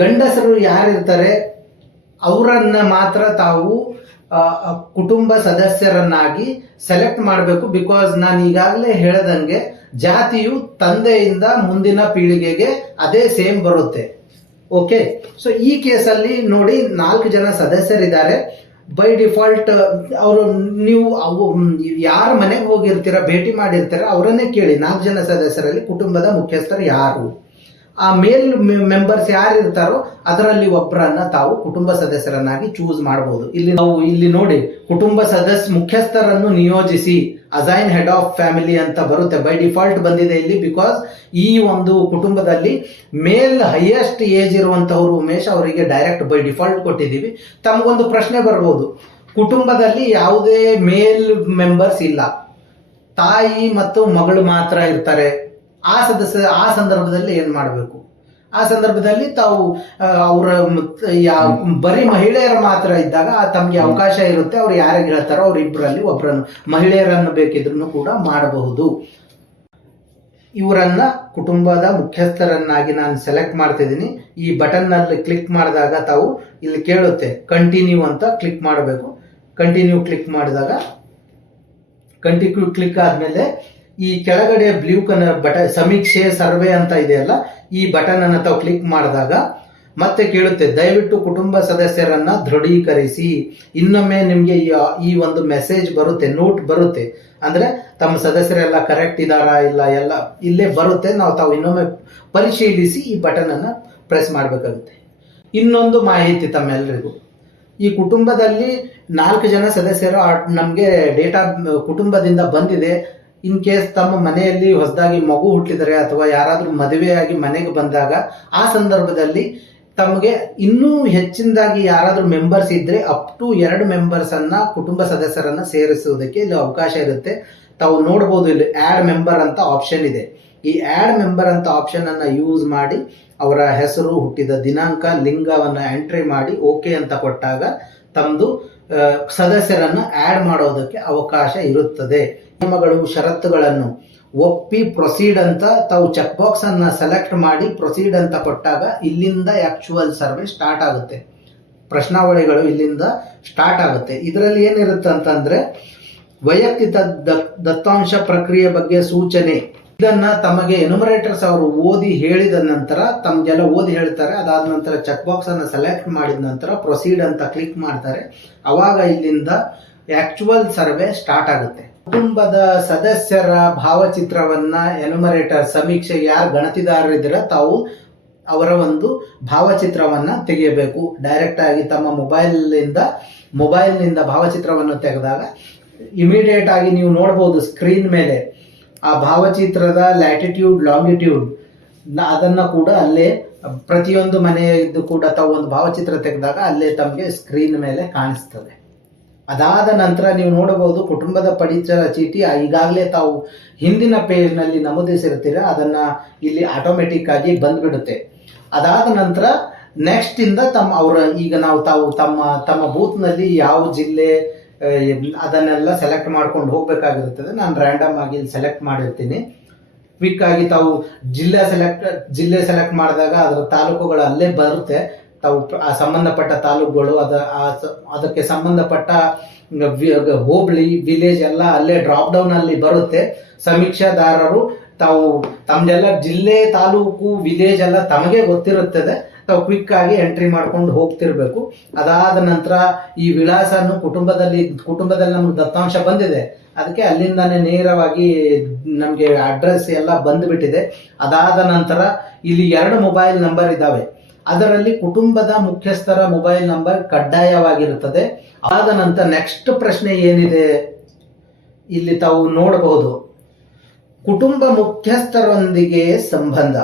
ಗಂಡಸರು ಯಾರಿರ್ತಾರೆ ಅವರನ್ನ ಮಾತ್ರ ತಾವು ಕುಟುಂಬ ಸದಸ್ಯರನ್ನಾಗಿ ಸೆಲೆಕ್ಟ್ ಮಾಡಬೇಕು. ಬಿಕಾಸ್ ನಾನು ಈಗಾಗಲೇ ಹೇಳದಂಗೆ ಜಾತಿಯು ತಂದೆಯಿಂದ ಮುಂದಿನ ಪೀಳಿಗೆಗೆ ಅದೇ ಸೇಮ್ ಬರುತ್ತೆ. ಓಕೆ, ಸೊ ಈ ಕೇಸಲ್ಲಿ ನೋಡಿ 4 ಜನ ಸದಸ್ಯರಿದ್ದಾರೆ. ಬೈ ಡಿಫಾಲ್ಟ್ ಅವರು ನೀವು ಯಾರ ಮನೆಗೆ ಹೋಗಿರ್ತೀರ, ಭೇಟಿ ಮಾಡಿರ್ತೀರ, ಅವರನ್ನೇ ಕೇಳಿ. 4 ಜನ ಸದಸ್ಯರಲ್ಲಿ ಕುಟುಂಬದ ಮುಖ್ಯಸ್ಥರು ಯಾರು, ಆ ಮೇಲ್ ಮೆಂಬರ್ಸ್ ಯಾರು ಇರ್ತಾರೋ ಅದರಲ್ಲಿ ಒಬ್ಬರನ್ನ ತಾವು ಕುಟುಂಬ ಸದಸ್ಯರನ್ನಾಗಿ ಚೂಸ್ ಮಾಡಬಹುದು. ಇಲ್ಲಿ ನೋಡಿ ಕುಟುಂಬ ಮುಖ್ಯಸ್ಥರನ್ನು ನಿಯೋಜಿಸಿ ಅಸೈನ್ ಹೆಡ್ ಆಫ್ ಫ್ಯಾಮಿಲಿ ಅಂತ ಬರುತ್ತೆ. ಬೈ ಡಿಫಾಲ್ಟ್ ಬಂದಿದೆ ಇಲ್ಲಿ. ಬಿಕಾಸ್ ಈ ಒಂದು ಕುಟುಂಬದಲ್ಲಿ ಮೇಲ್ ಹೈಯೆಸ್ಟ್ ಏಜ್ ಇರುವಂತವರು ಉಮೇಶ್ ಅವರಿಗೆ ಡೈರೆಕ್ಟ್ ಬೈ ಡಿಫಾಲ್ಟ್ ಕೊಟ್ಟಿದ್ದೀವಿ. ತಮಗೊಂದು ಪ್ರಶ್ನೆ ಬರ್ಬೋದು, ಕುಟುಂಬದಲ್ಲಿ ಯಾವುದೇ ಮೇಲ್ ಮೆಂಬರ್ಸ್ ಇಲ್ಲ, ತಾಯಿ ಮತ್ತು ಮಗಳು ಮಾತ್ರ ಇರ್ತಾರೆ, ಆ ಸಂದರ್ಭದಲ್ಲಿ ಏನ್ ಮಾಡಬೇಕು? ಆ ಸಂದರ್ಭದಲ್ಲಿ ತಾವು ಅವರ ಬರೀ ಮಹಿಳೆಯರು ಮಾತ್ರ ಇದ್ದಾಗ ತಮಗೆ ಅವಕಾಶ ಇರುತ್ತೆ. ಅವ್ರು ಯಾರಿಗೆ ಹೇಳ್ತಾರೋ ಅವರಿಬ್ಬರಲ್ಲಿ ಒಬ್ಬರನ್ನು ಮಹಿಳೆಯರನ್ನು ಬೇಕಿದ್ರು ಕೂಡ ಮಾಡಬಹುದು. ಇವರನ್ನ ಕುಟುಂಬದ ಮುಖ್ಯಸ್ಥರನ್ನಾಗಿ ನಾನು ಸೆಲೆಕ್ಟ್ ಮಾಡ್ತಿದ್ದೀನಿ. ಈ ಬಟನ್ ನಲ್ಲಿ ಕ್ಲಿಕ್ ಮಾಡಿದಾಗ ತಾವು ಇಲ್ಲಿ ಕೇಳುತ್ತೆ ಕಂಟಿನ್ಯೂ ಅಂತ ಕ್ಲಿಕ್ ಮಾಡಬೇಕು. ಕಂಟಿನ್ಯೂ ಕ್ಲಿಕ್ ಮಾಡಿದಾಗ ಕ್ಲಿಕ್ ಆದ್ಮೇಲೆ ಈ ಕೆಳಗಡೆ ಬ್ಲೂ ಕಲರ್ ಬಟನ್ ಸಮೀಕ್ಷೆ ಸರ್ವೆ ಅಂತ ಇದೆಯಲ್ಲ, ಈ ಬಟನ್ ಅನ್ನು ತಾವು ಕ್ಲಿಕ್ ಮಾಡಿದಾಗ ಮತ್ತೆ ಕೇಳುತ್ತೆ ದಯವಿಟ್ಟು ಕುಟುಂಬ ಸದಸ್ಯರನ್ನ ದೃಢೀಕರಿಸಿ. ಇನ್ನೊಮ್ಮೆ ನಿಮ್ಗೆ ಈ ಒಂದು ಮೆಸೇಜ್ ಬರುತ್ತೆ, ನೋಟ್ ಬರುತ್ತೆ. ಅಂದ್ರೆ ತಮ್ಮ ಸದಸ್ಯರೆಲ್ಲ ಕರೆಕ್ಟ್ ಇದಾರಾ ಇಲ್ಲ ಎಲ್ಲ ಇಲ್ಲೇ ಬರುತ್ತೆ. ತಾವು ಇನ್ನೊಮ್ಮೆ ಪರಿಶೀಲಿಸಿ ಈ ಬಟನ್ ಅನ್ನ ಪ್ರೆಸ್ ಮಾಡಬೇಕಾಗುತ್ತೆ. ಇನ್ನೊಂದು ಮಾಹಿತಿ ತಮ್ಮೆಲ್ಲರಿಗೂ, ಈ ಕುಟುಂಬದಲ್ಲಿ 4 ಜನ ಸದಸ್ಯರು ನಮಗೆ ಡೇಟಾ ಕುಟುಂಬದಿಂದ ಬಂದಿದೆ. ಇನ್ ಕೇಸ್ ತಮ್ಮ ಮನೆಯಲ್ಲಿ ಹೊಸದಾಗಿ ಮಗು ಹುಟ್ಟಿದರೆ ಅಥವಾ ಯಾರಾದ್ರೂ ಮದುವೆಯಾಗಿ ಮನೆಗೆ ಬಂದಾಗ ಆ ಸಂದರ್ಭದಲ್ಲಿ ತಮಗೆ ಇನ್ನೂ ಹೆಚ್ಚಿನದಾಗಿ ಯಾರಾದ್ರೂ ಮೆಂಬರ್ಸ್ ಇದ್ರೆ ಅಪ್ ಟು 2 ಮೆಂಬರ್ಸ್ ಅನ್ನ ಕುಟುಂಬ ಸದಸ್ಯರನ್ನ ಸೇರಿಸುವುದಕ್ಕೆ ಇಲ್ಲಿ ಅವಕಾಶ ಇರುತ್ತೆ. ತಾವು ನೋಡಬಹುದು ಇಲ್ಲಿ ಆಡ್ ಮೆಂಬರ್ ಅಂತ ಆಪ್ಷನ್ ಇದೆ. ಈ ಆಡ್ ಮೆಂಬರ್ ಅಂತ ಆಪ್ಷನ್ ಅನ್ನ ಯೂಸ್ ಮಾಡಿ ಅವರ ಹೆಸರು, ಹುಟ್ಟಿದ ದಿನಾಂಕ, ಲಿಂಗವನ್ನ ಎಂಟ್ರಿ ಮಾಡಿ ಓಕೆ ಅಂತ ಕೊಟ್ಟಾಗ ತಮ್ಮದು ಸದಸ್ಯರನ್ನ ಆಡ್ ಮಾಡೋದಕ್ಕೆ ಅವಕಾಶ ಇರುತ್ತದೆ. ನಿಯಮಗಳು, ಷರತ್ತುಗಳನ್ನು ಒಪ್ಪಿ ಪ್ರೊಸೀಡ್ ಅಂತ ತಾವು ಚೆಕ್ ಬಾಕ್ಸ್ ಅನ್ನ ಸೆಲೆಕ್ಟ್ ಮಾಡಿ ಪ್ರೊಸೀಡ್ ಅಂತ ಕೊಟ್ಟಾಗ ಇಲ್ಲಿಂದ ಆಕ್ಚುಯಲ್ ಸರ್ವೆ ಸ್ಟಾರ್ಟ್ ಆಗುತ್ತೆ. ಪ್ರಶ್ನಾವಳಿಗಳು ಇಲ್ಲಿಂದ ಸ್ಟಾರ್ಟ್ ಆಗುತ್ತೆ. ಇದರಲ್ಲಿ ಏನಿರುತ್ತೆ ಅಂತಂದ್ರೆ ವೈಯಕ್ತಿಕ ದತ್ತಾಂಶ ಪ್ರಕ್ರಿಯೆ ಬಗ್ಗೆ ಸೂಚನೆ. ಇದನ್ನ ತಮಗೆ ಎನ್ಯುಮರೇಟರ್ಸ್ ಅವರು ಓದಿ ಹೇಳಿದ ನಂತರ ತಮ್ಗೆಲ್ಲ ಓದಿ ಹೇಳ್ತಾರೆ. ಅದಾದ ನಂತರ ಚೆಕ್ ಬಾಕ್ಸ್ ಅನ್ನ ಸೆಲೆಕ್ಟ್ ಮಾಡಿದ ನಂತರ ಪ್ರೊಸೀಡ್ ಅಂತ ಕ್ಲಿಕ್ ಮಾಡ್ತಾರೆ. ಅವಾಗ ಇಲ್ಲಿಂದ ಆಕ್ಚುಯಲ್ ಸರ್ವೆ ಸ್ಟಾರ್ಟ್ ಆಗುತ್ತೆ. ಕುಟುಂಬದ ಸದಸ್ಯರ ಭಾವಚಿತ್ರವನ್ನ ಎನ್ಯುಮರೇಟರ್ ಸಮೀಕ್ಷೆ ಯಾರು ಗಣತಿದಾರರಿದ್ದೀರ ತಾವು ಅವರ ಒಂದು ಭಾವಚಿತ್ರವನ್ನ ತೆಗೆಯಬೇಕು. ಡೈರೆಕ್ಟ್ ಆಗಿ ತಮ್ಮ ಮೊಬೈಲ್ನಿಂದ ಭಾವಚಿತ್ರವನ್ನು ತೆಗೆದಾಗ ಇಮಿಡಿಯೇಟ್ ಆಗಿ ನೀವು ನೋಡಬಹುದು ಸ್ಕ್ರೀನ್ ಮೇಲೆ ಆ ಭಾವಚಿತ್ರದ ಲ್ಯಾಟಿಟ್ಯೂಡ್, ಲಾಂಗಿಟ್ಯೂಡ್ ಅದನ್ನ ಕೂಡ ಅಲ್ಲೇ ಪ್ರತಿಯೊಂದು ಮನೆಯದ್ದು ಕೂಡ ತಾವು ಒಂದು ಭಾವಚಿತ್ರ ತೆಗೆದಾಗ ಅಲ್ಲೇ ತಮಗೆ ಸ್ಕ್ರೀನ್ ಮೇಲೆ ಕಾಣಿಸ್ತದೆ. ಅದಾದ ನಂತರ ನೀವು ನೋಡಬಹುದು ಕುಟುಂಬದ ಪಡಿತರ ಚೀಟಿ ಈಗಾಗಲೇ ತಾವು ಹಿಂದಿನ ಪೇಜ್ನಲ್ಲಿ ನಮೂದಿಸಿರ್ತೀರ, ಅದನ್ನ ಇಲ್ಲಿ ಆಟೋಮೆಟಿಕ್ ಆಗಿ ಬಂದ್ಬಿಡುತ್ತೆ. ಅದಾದ ನಂತರ ನೆಕ್ಸ್ಟ್ ಇಂದ ತಾವು ತಮ್ಮ ಬೂತ್ ನಲ್ಲಿ ಯಾವ ಜಿಲ್ಲೆ ಅದನ್ನೆಲ್ಲ ಸೆಲೆಕ್ಟ್ ಮಾಡ್ಕೊಂಡು ಹೋಗ್ಬೇಕಾಗಿರುತ್ತದೆ. ನಾನು ರ್ಯಾಂಡಮ್ ಆಗಿ ಇಲ್ಲಿ ಸೆಲೆಕ್ಟ್ ಮಾಡಿರ್ತೀನಿ. ಕ್ವಿಕ್ ಆಗಿ ತಾವು ಜಿಲ್ಲೆ ಸೆಲೆಕ್ಟ್ ಮಾಡಿದಾಗ ಅದರ ತಾಲೂಕುಗಳು ಅಲ್ಲೇ ಬರುತ್ತೆ. ತಾವು ಸಂಬಂಧಪಟ್ಟ ತಾಲೂಕುಗಳು ಅದಕ್ಕೆ ಸಂಬಂಧಪಟ್ಟ ಹೋಬಳಿ, ವಿಲೇಜ್ ಎಲ್ಲ ಅಲ್ಲೇ ಡ್ರಾಪ್ ಡೌನ್ ಅಲ್ಲಿ ಬರುತ್ತೆ. ಸಮೀಕ್ಷಾದಾರರು ತಾವು ತಮ್ದೆಲ್ಲ ಜಿಲ್ಲೆ, ತಾಲೂಕು, ವಿಲೇಜ್ ಎಲ್ಲ ತಮಗೆ ಗೊತ್ತಿರುತ್ತದೆ. ತಾವು ಕ್ವಿಕ್ ಆಗಿ ಎಂಟ್ರಿ ಮಾಡ್ಕೊಂಡು ಹೋಗ್ತಿರ್ಬೇಕು. ಅದಾದ ನಂತರ ಈ ವಿಳಾಸನು ಕುಟುಂಬದಲ್ಲಿ ನಮ್ಗೆ ದತ್ತಾಂಶ ಬಂದಿದೆ, ಅದಕ್ಕೆ ಅಲ್ಲಿಂದಾನೇ ನೇರವಾಗಿ ನಮಗೆ ಅಡ್ರೆಸ್ ಎಲ್ಲ ಬಂದ್ಬಿಟ್ಟಿದೆ. ಅದಾದ ನಂತರ ಇಲ್ಲಿ 2 ಮೊಬೈಲ್ ನಂಬರ್ ಇದ್ದಾವೆ. ಅದರಲ್ಲಿ ಕುಟುಂಬದ ಮುಖ್ಯಸ್ಥರ ಮೊಬೈಲ್ ನಂಬರ್ ಕಡ್ಡಾಯವಾಗಿರುತ್ತದೆ. ಆದ ನಂತರ ನೆಕ್ಸ್ಟ್ ಪ್ರಶ್ನೆ ಏನಿದೆ ಇಲ್ಲಿ ತಾವು ನೋಡಬಹುದು, ಕುಟುಂಬ ಮುಖ್ಯಸ್ಥರೊಂದಿಗೆ ಸಂಬಂಧ.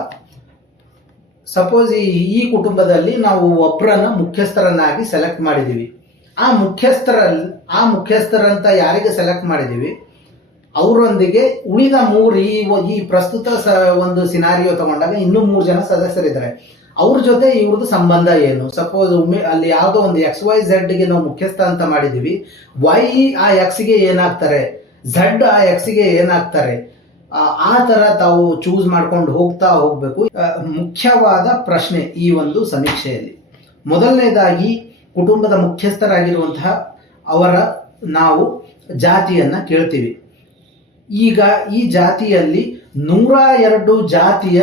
ಸಪೋಸ್ ಈ ಕುಟುಂಬದಲ್ಲಿ ನಾವು ಒಬ್ಬರನ್ನ ಮುಖ್ಯಸ್ಥರನ್ನಾಗಿ ಸೆಲೆಕ್ಟ್ ಮಾಡಿದೀವಿ. ಆ ಮುಖ್ಯಸ್ಥರಂತ ಯಾರಿಗೆ ಸೆಲೆಕ್ಟ್ ಮಾಡಿದೀವಿ ಅವರೊಂದಿಗೆ ಉಳಿದ 3 ಈ ಪ್ರಸ್ತುತ ಒಂದು ಸಿನಾರಿಯೋ ತಗೊಂಡಾಗ ಇನ್ನೂ 3 ಜನ ಸದಸ್ಯರಿದ್ದಾರೆ. ಅವ್ರ ಜೊತೆ ಇವ್ರದ್ದು ಸಂಬಂಧ ಏನು. ಸಪೋಸ್ ಅಲ್ಲಿ ಯಾವುದೋ ಒಂದು XYZ ಗೆ ನಾವು ಮುಖ್ಯಸ್ಥ ಅಂತ ಮಾಡಿದೀವಿ, Y ಆ Xಗೆ ಏನಾಗ್ತಾರೆ, Z ಆ Xಗೆ ಏನಾಗ್ತಾರೆ, ಆ ತರ ತಾವು ಚೂಸ್ ಮಾಡ್ಕೊಂಡು ಹೋಗ್ಬೇಕು. ಮುಖ್ಯವಾದ ಪ್ರಶ್ನೆ ಈ ಒಂದು ಸಮೀಕ್ಷೆಯಲ್ಲಿ ಮೊದಲನೇದಾಗಿ ಕುಟುಂಬದ ಮುಖ್ಯಸ್ಥರಾಗಿರುವಂತಹ ಅವರ ನಾವು ಜಾತಿಯನ್ನ ಕೇಳ್ತೀವಿ. ಈಗ ಈ ಜಾತಿಯಲ್ಲಿ 102 ಜಾತಿಯ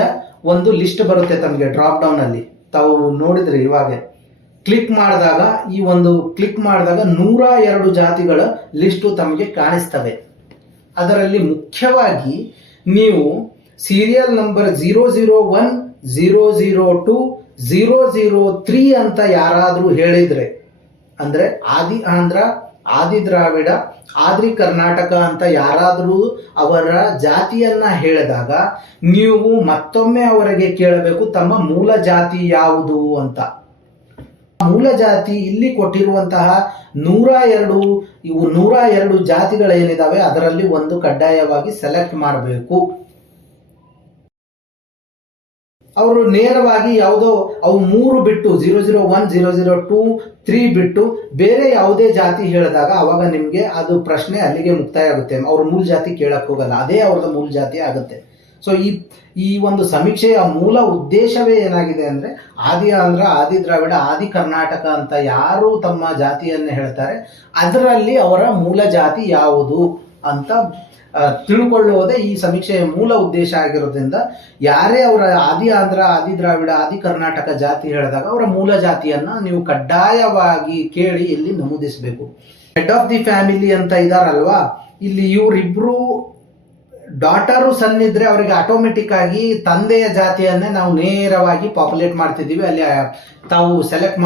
ಒಂದು ಲಿಸ್ಟ್ ಬರುತ್ತೆ ತಮಗೆ ಡ್ರಾಪ್ ಡೌನ್ ಅಲ್ಲಿ. ತಾವು ನೋಡಿದ್ರಿ ಇವಾಗ ಕ್ಲಿಕ್ ಮಾಡಿದಾಗ 102 ಜಾತಿಗಳ ಲಿಸ್ಟು ತಮಗೆ ಕಾಣಿಸ್ತವೆ. ಅದರಲ್ಲಿ ಮುಖ್ಯವಾಗಿ ನೀವು ಸೀರಿಯಲ್ ನಂಬರ್ 001, 002, 003 ಅಂತ ಯಾರಾದರೂ ಹೇಳಿದ್ರೆ, ಅಂದ್ರೆ ಆದಿ ಆಂಧ್ರ, ಆದಿ ದ್ರಾವಿಡ, ಆದಿ ಕರ್ನಾಟಕ ಅಂತ ಯಾರಾದರೂ ಅವರ ಜಾತಿಯನ್ನ ಹೇಳಿದಾಗ ನೀವು ಮತ್ತೊಮ್ಮೆ ಅವರಿಗೆ ಕೇಳಬೇಕು ತಮ್ಮ ಮೂಲ ಜಾತಿ ಯಾವುದು ಅಂತ. ಮೂಲ ಜಾತಿ ಇಲ್ಲಿ ಕೊಟ್ಟಿರುವಂತಹ 102 ಜಾತಿಗಳೇನಿದಾವೆ ಅದರಲ್ಲಿ ಒಂದು ಕಡ್ಡಾಯವಾಗಿ ಸೆಲೆಕ್ಟ್ ಮಾಡಬೇಕು. ಅವರು ನೇರವಾಗಿ ಯಾವುದೋ ಅವು 3 ಬಿಟ್ಟು 001, 002, 3 ಬಿಟ್ಟು ಬೇರೆ ಯಾವುದೇ ಜಾತಿ ಹೇಳಿದಾಗ ಅವಾಗ ನಿಮಗೆ ಅದು ಪ್ರಶ್ನೆ ಅಲ್ಲಿಗೆ ಮುಕ್ತಾಯ ಆಗುತ್ತೆ. ಅವ್ರ ಮೂಲ ಜಾತಿ ಕೇಳಕ್ ಹೋಗಲ್ಲ, ಅದೇ ಅವ್ರದ್ದು ಮೂಲ ಜಾತಿ ಆಗುತ್ತೆ. ಸೊ ಈ ಒಂದು ಸಮೀಕ್ಷೆಯ ಮೂಲ ಉದ್ದೇಶವೇ ಏನಾಗಿದೆ ಅಂದ್ರೆ ಆದಿ ಆಂಧ್ರ, ಆದಿ ದ್ರಾವಿಡ, ಆದಿ ಕರ್ನಾಟಕ ಅಂತ ಯಾರು ತಮ್ಮ ಜಾತಿಯನ್ನು ಹೇಳ್ತಾರೆ ಅದರಲ್ಲಿ ಅವರ ಮೂಲ ಜಾತಿ ಯಾವುದು ಅಂತ ತಿಳ್ಕೊಳ್ಳುವುದೇ ಈ ಸಮೀಕ್ಷೆಯ ಮೂಲ ಉದ್ದೇಶ ಆಗಿರೋದ್ರಿಂದ ಯಾರೇ ಅವರ ಆದಿ ಆಂಧ್ರ, ಆದಿ ದ್ರಾವಿಡ, ಆದಿ ಕರ್ನಾಟಕ ಜಾತಿ ಹೇಳಿದಾಗ ಅವರ ಮೂಲ ಜಾತಿಯನ್ನ ನೀವು ಕಡ್ಡಾಯವಾಗಿ ಕೇಳಿ ಇಲ್ಲಿ ನಮೂದಿಸಬೇಕು. ಹೆಡ್ ಆಫ್ ದಿ ಫ್ಯಾಮಿಲಿ ಅಂತ ಇದಾರಲ್ವಾ, ಇಲ್ಲಿ ಇವರಿಬ್ರು ಡಾಟರು ಸನ್ ಇದ್ರೆ ಅವರಿಗೆ ಆಟೋಮೆಟಿಕ್ ಆಗಿ ತಂದೆಯ ಜಾತಿಯನ್ನೇ ನಾವು ನೇರವಾಗಿ ಪಾಪ್ಯುಲೇಟ್ ಮಾಡ್ತಿದ್ದೀವಿ. ಅಲ್ಲಿ ತಾವು ಸೆಲೆಕ್ಟ್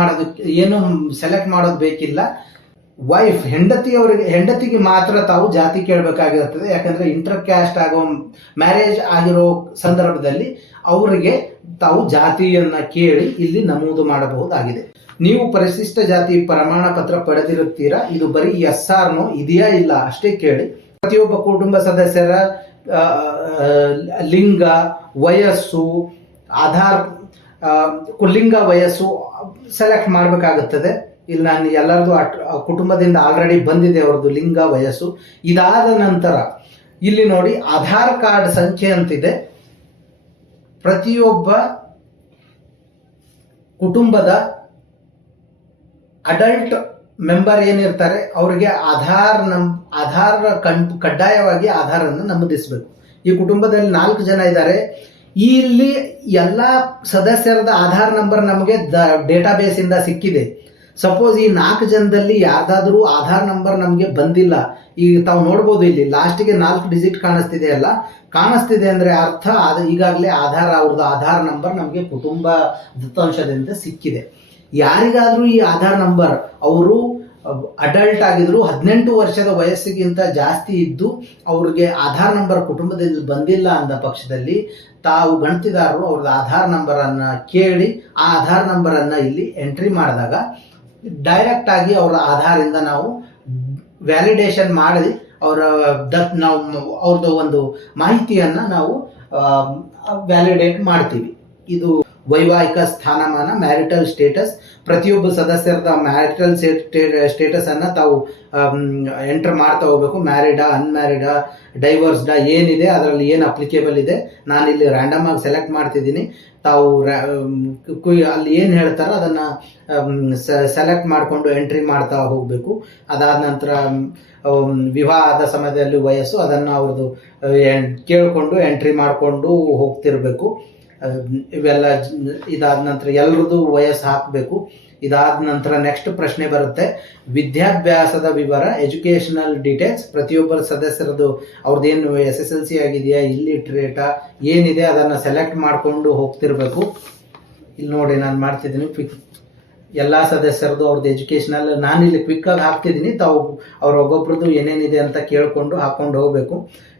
ಮಾಡೋದು ಬೇಕಿಲ್ಲ. ವೈಫ್ ಹೆಂಡತಿಗೆ ಮಾತ್ರ ತಾವು ಜಾತಿ ಕೇಳಬೇಕಾಗಿರುತ್ತದೆ. ಯಾಕಂದ್ರೆ ಇಂಟರ್ ಕ್ಯಾಸ್ಟ್ ಆಗೋ ಮ್ಯಾರೇಜ್ ಆಗಿರೋ ಸಂದರ್ಭದಲ್ಲಿ ಅವರಿಗೆ ತಾವು ಜಾತಿಯನ್ನ ಕೇಳಿ ಇಲ್ಲಿ ನಮೂದು ಮಾಡಬಹುದಾಗಿದೆ. ನೀವು ಪರಿಶಿಷ್ಟ ಜಾತಿ ಪ್ರಮಾಣ ಪತ್ರ ಪಡೆದಿರುತ್ತೀರಾ, ಇದು ಬರೀ SR ನೋ ಇದೆಯಾ ಇಲ್ಲ ಅಷ್ಟೇ ಕೇಳಿ. ಪ್ರತಿಯೊಬ್ಬ ಕುಟುಂಬ ಸದಸ್ಯರ ಲಿಂಗ, ವಯಸ್ಸು, ಆಧಾರ್ ಲಿಂಗ, ವಯಸ್ಸು ಸೆಲೆಕ್ಟ್ ಮಾಡಬೇಕಾಗುತ್ತದೆ. ಇಲ್ಲಿ ನಾನು ಎಲ್ಲರದು ಕುಟುಂಬದಿಂದ ಆಲ್ರೆಡಿ ಬಂದಿದೆ ಅವ್ರದ್ದು ಲಿಂಗ, ವಯಸ್ಸು. ಇದಾದ ನಂತರ ಇಲ್ಲಿ ನೋಡಿ ಆಧಾರ್ ಕಾರ್ಡ್ ಸಂಖ್ಯೆ ಅಂತಿದೆ. ಪ್ರತಿಯೊಬ್ಬ ಕುಟುಂಬದ ಅಡಲ್ಟ್ ಮೆಂಬರ್ ಏನಿರ್ತಾರೆ ಅವರಿಗೆ ಕಡ್ಡಾಯವಾಗಿ ಆಧಾರ್ ಅನ್ನು ನಮೂದಿಸಬೇಕು. ಈ ಕುಟುಂಬದಲ್ಲಿ 4 ಜನ ಇದ್ದಾರೆ. ಇಲ್ಲಿ ಎಲ್ಲ ಸದಸ್ಯರದ ಆಧಾರ್ ನಂಬರ್ ನಮಗೆ ಡೇಟಾಬೇಸ್ ಇಂದ ಸಿಕ್ಕಿದೆ. ಸಪೋಸ್ ಈ 4 ಜನದಲ್ಲಿ ಯಾರ್ದಾದ್ರೂ ಆಧಾರ್ ನಂಬರ್ ನಮಗೆ ಬಂದಿಲ್ಲ, ಈಗ ತಾವು ನೋಡ್ಬೋದು ಇಲ್ಲಿ ಲಾಸ್ಟ್ಗೆ 4 ಡಿಜಿಟ್ ಕಾಣಿಸ್ತಿದೆ ಅಂದ್ರೆ ಅರ್ಥ ಈಗಾಗಲೇ ಅವ್ರದ್ದು ಆಧಾರ್ ನಂಬರ್ ನಮಗೆ ಕುಟುಂಬ ದತ್ತಾಂಶದಿಂದ ಸಿಕ್ಕಿದೆ. ಯಾರಿಗಾದ್ರೂ ಈ ಆಧಾರ್ ನಂಬರ್ ಅವರು ಅಡಲ್ಟ್ ಆಗಿದ್ರು 18 ವರ್ಷದ ವಯಸ್ಸಿಗಿಂತ ಜಾಸ್ತಿ ಇದ್ದು ಅವ್ರಿಗೆ ಆಧಾರ್ ನಂಬರ್ ಕುಟುಂಬದಲ್ಲಿ ಬಂದಿಲ್ಲ ಅಂದ ಪಕ್ಷದಲ್ಲಿ ತಾವು ಗಣತಿದಾರರು ಅವ್ರದ್ದು ಆಧಾರ್ ನಂಬರ್ ಅನ್ನ ಕೇಳಿ ಆ ಆಧಾರ್ ನಂಬರ್ ಅನ್ನ ಇಲ್ಲಿ ಎಂಟ್ರಿ ಮಾಡಿದಾಗ ಡೈರೆಕ್ಟ್ ಆಗಿ ಅವರ ಆಧಾರಿಂದ ನಾವು ವ್ಯಾಲಿಡೇಷನ್ ಮಾಡಿ ಅವ್ರದ್ದು ಒಂದು ಮಾಹಿತಿಯನ್ನ ನಾವು ವ್ಯಾಲಿಡೇಟ್ ಮಾಡ್ತೀವಿ. ಇದು ವೈವಾಹಿಕ ಸ್ಥಾನಮಾನ, ಮ್ಯಾರಿಟಲ್ ಸ್ಟೇಟಸ್. ಪ್ರತಿಯೊಬ್ಬ ಸದಸ್ಯರದ ಮ್ಯಾರಿಟಲ್ ಸ್ಟೇಟಸ್ ಅನ್ನ ತಾವು ಎಂಟರ್ ಮಾಡ್ತಾ ಹೋಗ್ಬೇಕು. ಮ್ಯಾರಿಡಾ, ಅನ್ಮ್ಯಾರಿಡಾ, ಡೈವರ್ಸ್ಡಾ ಏನಿದೆ ಅದರಲ್ಲಿ ಏನು ಅಪ್ಲಿಕೇಬಲ್ ಇದೆ ನಾನಿಲ್ಲಿ ರ್ಯಾಂಡಮ್ ಆಗಿ ಸೆಲೆಕ್ಟ್ ಮಾಡ್ತಿದ್ದೀನಿ. ತಾವು ಅಲ್ಲಿ ಏನು ಹೇಳ್ತಾರೋ ಅದನ್ನು ಸೆಲೆಕ್ಟ್ ಮಾಡಿಕೊಂಡು ಎಂಟ್ರಿ ಮಾಡ್ತಾ ಹೋಗಬೇಕು. ಅದಾದ ನಂತರ ವಿವಾಹದ ಸಮಯದಲ್ಲಿ ವಯಸ್ಸು ಅದನ್ನು ಅವ್ರದ್ದು ಕೇಳಿಕೊಂಡು ಎಂಟ್ರಿ ಮಾಡಿಕೊಂಡು ಹೋಗ್ತಿರ್ಬೇಕು. ಇವೆಲ್ಲ ಇದಾದ ನಂತರ ಎಲ್ಲರದ್ದು ವಯಸ್ಸು ಹಾಕಬೇಕು. ಇದಾದ ನಂತರ ನೆಕ್ಸ್ಟ್ ಪ್ರಶ್ನೆ ಬರುತ್ತೆ, ವಿದ್ಯಾಭ್ಯಾಸದ ವಿವರ, ಎಜುಕೇಷನಲ್ ಡೀಟೇಲ್ಸ್. ಪ್ರತಿಯೊಬ್ಬರ ಸದಸ್ಯರದು ಅವ್ರದ್ದೇನು SSLC ಆಗಿದೆಯಾ, ಇಲ್ಲಿಟ್ರೇಟಾ ಏನಿದೆ ಅದನ್ನು ಸೆಲೆಕ್ಟ್ ಮಾಡಿಕೊಂಡು ಹೋಗ್ತಿರ್ಬೇಕು. ಇಲ್ಲಿ ನೋಡಿ ನಾನು ಮಾಡ್ತಿದ್ದೀನಿ ಕ್ವಿಕ್. ಎಲ್ಲ ಸದಸ್ಯರದು ಅವ್ರದ್ದು ಎಜುಕೇಷನಲ್ ನಾನಿಲ್ಲಿ ಕ್ವಿಕ್ಕಾಗಿ ಹಾಕ್ತಿದ್ದೀನಿ. ತಾವು ಒಬ್ಬೊಬ್ರದ್ದು ಏನೇನಿದೆ ಅಂತ ಕೇಳಿಕೊಂಡು ಹಾಕೊಂಡು ಹೋಗಬೇಕು.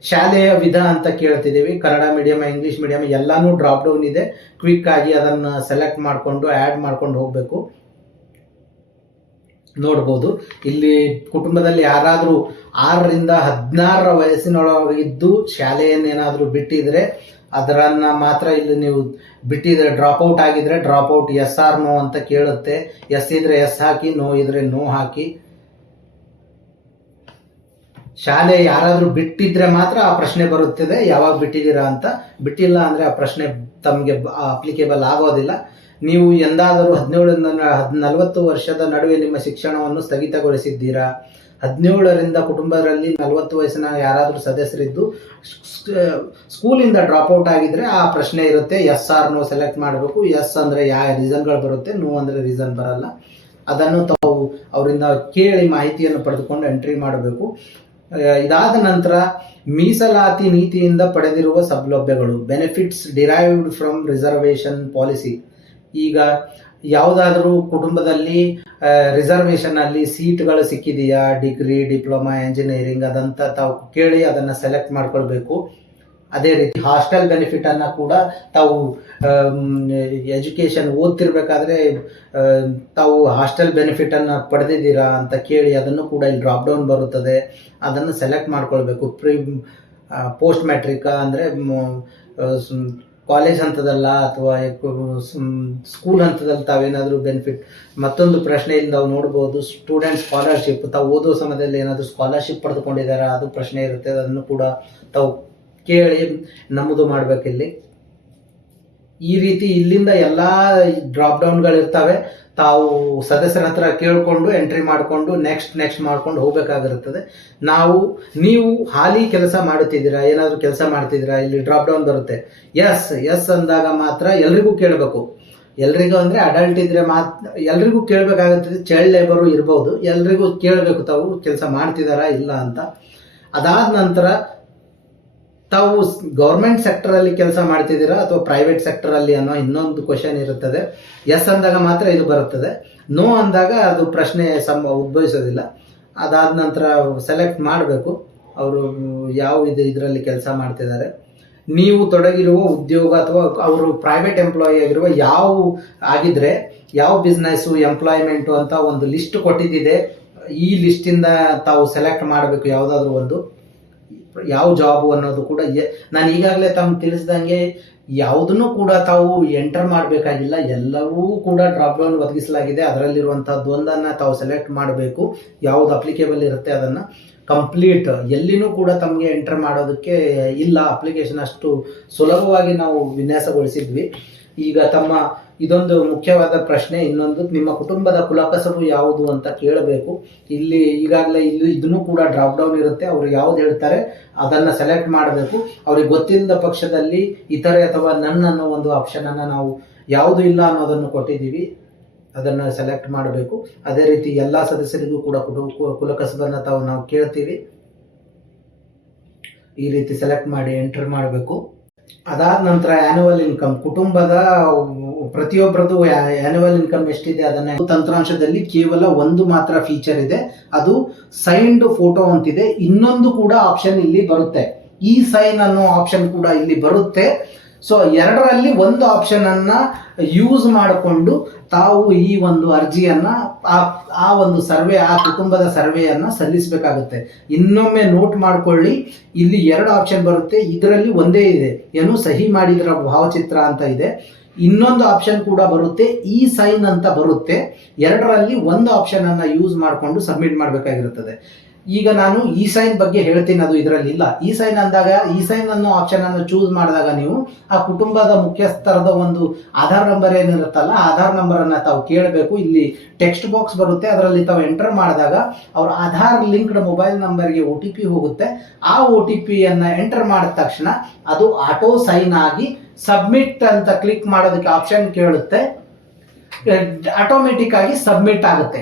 ಶಾಲೆಯ ವಿಧ ಅಂತ ಕೇಳ್ತಿದ್ದೀವಿ, ಕನ್ನಡ ಮೀಡಿಯಂ, ಇಂಗ್ಲೀಷ್ ಮೀಡಿಯಂ ಎಲ್ಲಾನು ಡ್ರಾಪ್ ಡೌನ್ ಇದೆ. ಕ್ವಿಕ್ ಆಗಿ ಅದನ್ನು ಸೆಲೆಕ್ಟ್ ಮಾಡಿಕೊಂಡು ಆ್ಯಡ್ ಮಾಡ್ಕೊಂಡು ಹೋಗಬೇಕು. ನೋಡ್ಬೋದು ಇಲ್ಲಿ ಕುಟುಂಬದಲ್ಲಿ ಯಾರಾದರೂ 6 ರಿಂದ 16 ವಯಸ್ಸಿನೊಳಗಿದ್ದು ಶಾಲೆಯನ್ನೇನಾದರೂ ಬಿಟ್ಟಿದ್ರೆ ಅದರನ್ನು ಮಾತ್ರ ಇಲ್ಲಿ ನೀವು ಬಿಟ್ಟಿದ್ರೆ ಡ್ರಾಪ್ಔಟ್ ಆಗಿದ್ರೆ ಡ್ರಾಪ್ಔಟ್ ಎಸ್ ಆರ್ ನೋ ಅಂತ ಕೇಳುತ್ತೆ. ಎಸ್ ಇದ್ರೆ ಎಸ್ ಹಾಕಿ, ನೋ ಇದ್ರೆ ನೋ ಹಾಕಿ. ಶಾಲೆ ಯಾರಾದರೂ ಬಿಟ್ಟಿದ್ರೆ ಮಾತ್ರ ಆ ಪ್ರಶ್ನೆ ಬರುತ್ತದೆ, ಯಾವಾಗ ಬಿಟ್ಟಿದ್ದೀರಾ ಅಂತ. ಬಿಟ್ಟಿಲ್ಲ ಅಂದರೆ ಆ ಪ್ರಶ್ನೆ ತಮಗೆ ಅಪ್ಲಿಕೇಬಲ್ ಆಗೋದಿಲ್ಲ. ನೀವು ಎಂದಾದರೂ 17ರಿಂದ 40 ವರ್ಷದ ನಡುವೆ ನಿಮ್ಮ ಶಿಕ್ಷಣವನ್ನು ಸ್ಥಗಿತಗೊಳಿಸಿದ್ದೀರಾ? 17ರಿಂದ ಕುಟುಂಬದಲ್ಲಿ 40 ವಯಸ್ಸಿನ ಯಾರಾದರೂ ಸದಸ್ಯರಿದ್ದು ಸ್ಕೂಲಿಂದ ಡ್ರಾಪ್ಔಟ್ ಆಗಿದ್ರೆ ಆ ಪ್ರಶ್ನೆ ಇರುತ್ತೆ. ಎಸ್ ಆರ್ ನೋ ಸೆಲೆಕ್ಟ್ ಮಾಡಬೇಕು. ಎಸ್ ಅಂದರೆ ಯಾವ ರೀಸನ್ಗಳು ಬರುತ್ತೆ, ನೋ ಅಂದರೆ ರೀಸನ್ ಬರಲ್ಲ. ಅದನ್ನು ತಾವು ಅವರಿಂದ ಕೇಳಿ ಮಾಹಿತಿಯನ್ನು ಪಡೆದುಕೊಂಡು ಎಂಟ್ರಿ ಮಾಡಬೇಕು. ಇದಾದ ನಂತರ ಮೀಸಲಾತಿ ನೀತಿಯಿಂದ ಪಡೆದಿರುವ ಸೌಲಭ್ಯಗಳು, benefits derived from reservation policy. ಈಗ ಯಾವುದಾದ್ರೂ ಕುಟುಂಬದಲ್ಲಿ ರಿಸರ್ವೇಷನಲ್ಲಿ ಸೀಟ್ಗಳು ಸಿಕ್ಕಿದೆಯಾ, ಡಿಗ್ರಿ, ಡಿಪ್ಲೊಮಾ, ಇಂಜಿನಿಯರಿಂಗ್, ಅದಂತ ತಾವು ಕೇಳಿ ಅದನ್ನು ಸೆಲೆಕ್ಟ್ ಮಾಡ್ಕೊಳ್ಬೇಕು. ಅದೇ ರೀತಿ ಹಾಸ್ಟೆಲ್ ಬೆನಿಫಿಟನ್ನು ಕೂಡ ತಾವು ಎಜುಕೇಷನ್ ಓದ್ತಿರ್ಬೇಕಾದ್ರೆ ತಾವು ಹಾಸ್ಟೆಲ್ ಬೆನಿಫಿಟನ್ನು ಪಡೆದಿದ್ದೀರಾ ಅಂತ ಕೇಳಿ ಅದನ್ನು ಕೂಡ ಇಲ್ಲಿ ಡ್ರಾಪ್ ಡೌನ್ ಬರುತ್ತದೆ. ಅದನ್ನು ಸೆಲೆಕ್ಟ್ ಮಾಡ್ಕೊಳ್ಬೇಕು. ಪೋಸ್ಟ್ ಮ್ಯಾಟ್ರಿಕಾ ಅಂದರೆ ಕಾಲೇಜ್ ಹಂತದಲ್ಲ ಅಥವಾ ಸ್ಕೂಲ್ ಹಂತದಲ್ಲಿ ತಾವೇನಾದರೂ ಬೆನಿಫಿಟ್. ಮತ್ತೊಂದು ಪ್ರಶ್ನೆಯಲ್ಲಿ ನಾವು ನೋಡ್ಬೋದು ಸ್ಟೂಡೆಂಟ್ ಸ್ಕಾಲರ್ಶಿಪ್. ತಾವು ಓದೋ ಸಮಯದಲ್ಲಿ ಏನಾದರೂ ಸ್ಕಾಲರ್ಶಿಪ್ ಪಡೆದುಕೊಂಡಿದ್ದಾರಾ, ಅದು ಪ್ರಶ್ನೆ ಇರುತ್ತೆ. ಅದನ್ನು ಕೂಡ ತಾವು ಕೇಳಿ ನಮೂದು ಮಾಡಬೇಕಿಲ್ಲಿ. ಈ ರೀತಿ ಇಲ್ಲಿಂದ ಎಲ್ಲ ಡ್ರಾಪ್ ಡೌನ್ಗಳಿರ್ತವೆ. ತಾವು ಸದಸ್ಯರ ಹತ್ರ ಕೇಳಿಕೊಂಡು ಎಂಟ್ರಿ ಮಾಡಿಕೊಂಡು ನೆಕ್ಸ್ಟ್ ಮಾಡ್ಕೊಂಡು ಹೋಗಬೇಕಾಗಿರುತ್ತದೆ. ನೀವು ಹಾಲಿ ಕೆಲಸ ಮಾಡುತ್ತಿದ್ದೀರಾ, ಏನಾದರೂ ಕೆಲಸ ಮಾಡ್ತಿದ್ದೀರಾ, ಇಲ್ಲಿ ಡ್ರಾಪ್ ಡೌನ್ ಬರುತ್ತೆ. ಎಸ್ ಅಂದಾಗ ಮಾತ್ರ ಎಲ್ರಿಗೂ ಕೇಳಬೇಕು. ಎಲ್ರಿಗೂ ಅಂದರೆ ಅಡಲ್ಟ್ ಇದ್ರೆ ಎಲ್ರಿಗೂ ಕೇಳಬೇಕಾಗುತ್ತದೆ. ಚೈಲ್ಡ್ ಲೇಬರು ಇರ್ಬೋದು, ಎಲ್ರಿಗೂ ಕೇಳಬೇಕು ತಾವು ಕೆಲಸ ಮಾಡ್ತಿದ್ದಾರಾ ಇಲ್ಲ ಅಂತ. ಅದಾದ ನಂತರ ತಾವು ಗೌರ್ಮೆಂಟ್ ಸೆಕ್ಟರಲ್ಲಿ ಕೆಲಸ ಮಾಡ್ತಿದ್ದೀರಾ ಅಥವಾ ಪ್ರೈವೇಟ್ ಸೆಕ್ಟರಲ್ಲಿ ಅನ್ನೋ ಇನ್ನೊಂದು ಕ್ವಶನ್ ಇರುತ್ತದೆ. ಎಸ್ ಅಂದಾಗ ಮಾತ್ರ ಇದು ಬರುತ್ತದೆ. ನೋ ಅಂದಾಗ ಅದು ಪ್ರಶ್ನೆ ಉದ್ಭವಿಸೋದಿಲ್ಲ. ಅದಾದ ನಂತರ ಸೆಲೆಕ್ಟ್ ಮಾಡಬೇಕು ಅವರು ಯಾವ ಇದರಲ್ಲಿ ಕೆಲಸ ಮಾಡ್ತಿದ್ದಾರೆ. ನೀವು ತೊಡಗಿರುವ ಉದ್ಯೋಗ ಅಥವಾ ಅವರು ಪ್ರೈವೇಟ್ ಎಂಪ್ಲಾಯಿ ಆಗಿರುವ ಆಗಿದ್ರೆ ಯಾವ ಬಿಸ್ನೆಸ್ಸು, ಎಂಪ್ಲಾಯ್ಮೆಂಟು ಅಂತ ಒಂದು ಲಿಸ್ಟ್ ಕೊಟ್ಟಿದ್ದಿದೆ. ಈ ಲಿಸ್ಟಿಂದ ತಾವು ಸೆಲೆಕ್ಟ್ ಮಾಡಬೇಕು ಯಾವುದಾದ್ರೂ ಒಂದು, ಯಾವ ಜಾಬು ಅನ್ನೋದು ಕೂಡ. ನಾನು ಈಗಾಗಲೇ ತಮ್ಮ ತಿಳಿಸಿದಂಗೆ ಯಾವುದನ್ನು ಕೂಡ ತಾವು ಎಂಟರ್ ಮಾಡಬೇಕಾಗಿಲ್ಲ. ಎಲ್ಲವೂ ಕೂಡ ಡ್ರಾಪ್ ಡೌನ್ ಒದಗಿಸಲಾಗಿದೆ. ಅದರಲ್ಲಿರುವಂಥದ್ದು ಒಂದನ್ನು ತಾವು ಸೆಲೆಕ್ಟ್ ಮಾಡಬೇಕು. ಯಾವುದು ಅಪ್ಲಿಕೇಬಲ್ ಇರುತ್ತೆ ಅದನ್ನು ಕಂಪ್ಲೀಟ್. ಎಲ್ಲಿನೂ ಕೂಡ ತಮಗೆ ಎಂಟರ್ ಮಾಡೋದಕ್ಕೆ ಇಲ್ಲ. ಅಪ್ಲಿಕೇಶನ್ ಅಷ್ಟು ಸುಲಭವಾಗಿ ನಾವು ವಿನ್ಯಾಸಗೊಳಿಸಿದ್ವಿ. ಈಗ ಇದೊಂದು ಮುಖ್ಯವಾದ ಪ್ರಶ್ನೆ. ಇನ್ನೊಂದು, ನಿಮ್ಮ ಕುಟುಂಬದ ಕುಲಕಸಬು ಯಾವುದು ಅಂತ ಕೇಳಬೇಕು. ಈಗಾಗಲೇ ಇದನ್ನು ಕೂಡ ಡ್ರಾಪ್ ಡೌನ್ ಇರುತ್ತೆ. ಅವರು ಯಾವ್ದು ಹೇಳ್ತಾರೆ ಅದನ್ನು ಸೆಲೆಕ್ಟ್ ಮಾಡಬೇಕು. ಅವ್ರಿಗೆ ಗೊತ್ತಿಲ್ಲದ ಪಕ್ಷದಲ್ಲಿ ಇತರೆ ಅಥವಾ ನನ್ ಅನ್ನೋ ಒಂದು ಆಪ್ಷನನ್ನು ನಾವು ಯಾವುದು ಇಲ್ಲ ಅನ್ನೋದನ್ನು ಕೊಟ್ಟಿದ್ದೀವಿ, ಅದನ್ನು ಸೆಲೆಕ್ಟ್ ಮಾಡಬೇಕು. ಅದೇ ರೀತಿ ಎಲ್ಲ ಸದಸ್ಯರಿಗೂ ಕೂಡ ಕುಲಕಸಬನ್ನು ನಾವು ಕೇಳ್ತೀವಿ. ಈ ರೀತಿ ಸೆಲೆಕ್ಟ್ ಮಾಡಿ ಎಂಟರ್ ಮಾಡಬೇಕು. ಅದಾದ ನಂತರ ಆ್ಯನ್ಯುವಲ್ ಇನ್ಕಮ್, ಕುಟುಂಬದ ಪ್ರತಿಯೊಬ್ಬರದು ಆ್ಯನ್ಯುವಲ್ ಇನ್ಕಮ್ ಎಷ್ಟಿದೆ ಅದನ್ನ ತಂತ್ರಾಂಶದಲ್ಲಿ ಕೇವಲ ಒಂದು ಮಾತ್ರ ಫೀಚರ್ ಇದೆ, ಅದು ಸೈನ್ಡ್ ಫೋಟೋ ಅಂತಿದೆ. ಇನ್ನೊಂದು ಕೂಡ ಆಪ್ಷನ್ ಇಲ್ಲಿ ಬರುತ್ತೆ, ಈ ಸೈನ್ ಅನ್ನೋ ಆಪ್ಷನ್ ಕೂಡ ಇಲ್ಲಿ ಬರುತ್ತೆ. ಸೊ ಎರಡರಲ್ಲಿ ಒಂದು ಆಪ್ಷನ್ ಅನ್ನ ಯೂಸ್ ಮಾಡಿಕೊಂಡು ತಾವು ಈ ಒಂದು ಅರ್ಜಿಯನ್ನ ಆ ಒಂದು ಸರ್ವೆ, ಆ ಕುಟುಂಬದ ಸರ್ವೆಯನ್ನ ಸಲ್ಲಿಸಬೇಕಾಗುತ್ತೆ. ಇನ್ನೊಮ್ಮೆ ನೋಟ್ ಮಾಡ್ಕೊಳ್ಳಿ, ಇಲ್ಲಿ ಎರಡು ಆಪ್ಷನ್ ಬರುತ್ತೆ. ಇದರಲ್ಲಿ ಒಂದೇ ಇದೆ, ಏನು ಸಹಿ ಮಾಡಿದ್ರ ಭಾವಚಿತ್ರ ಅಂತ ಇದೆ. ಇನ್ನೊಂದು ಆಪ್ಷನ್ ಕೂಡ ಬರುತ್ತೆ, ಈ ಸೈನ್ ಅಂತ ಬರುತ್ತೆ. ಎರಡರಲ್ಲಿ ಒಂದು ಆಪ್ಷನ್ ಅನ್ನ ಯೂಸ್ ಮಾಡಿಕೊಂಡು ಸಬ್ಮಿಟ್ ಮಾಡಬೇಕಾಗಿರುತ್ತದೆ. ಈಗ ನಾನು ಈ ಸೈನ್ ಬಗ್ಗೆ ಹೇಳ್ತೀನಿ, ಅದು ಇದರಲ್ಲಿ ಇಲ್ಲ. ಈ ಸೈನ್ ಅಂದಾಗ, ಈ ಸೈನ್ ಅನ್ನೋ ಆಪ್ಷನ್ ಅನ್ನು ಚೂಸ್ ಮಾಡಿದಾಗ ನೀವು ಆ ಕುಟುಂಬದ ಮುಖ್ಯಸ್ಥರದ ಒಂದು ಆಧಾರ್ ನಂಬರ್ ಏನಿರುತ್ತಲ್ಲ, ಆಧಾರ್ ನಂಬರ್ ಅನ್ನ ತಾವು ಕೇಳಬೇಕು. ಇಲ್ಲಿ ಟೆಕ್ಸ್ಟ್ ಬಾಕ್ಸ್ ಬರುತ್ತೆ, ಅದರಲ್ಲಿ ತಾವು ಎಂಟರ್ ಮಾಡಿದಾಗ ಅವ್ರ ಆಧಾರ್ ಲಿಂಕ್ಡ್ ಮೊಬೈಲ್ ನಂಬರ್ಗೆ OTP ಹೋಗುತ್ತೆ. ಆ OTP ಅನ್ನ ಎಂಟರ್ ಮಾಡಿದ ತಕ್ಷಣ ಅದು ಆಟೋ ಸೈನ್ ಆಗಿ ಸಬ್ಮಿಟ್ ಅಂತ ಕ್ಲಿಕ್ ಮಾಡೋದಕ್ಕೆ ಆಪ್ಷನ್ ಕೇಳುತ್ತೆ. ಆಟೋಮೆಟಿಕ್ ಆಗಿ ಸಬ್ಮಿಟ್ ಆಗುತ್ತೆ.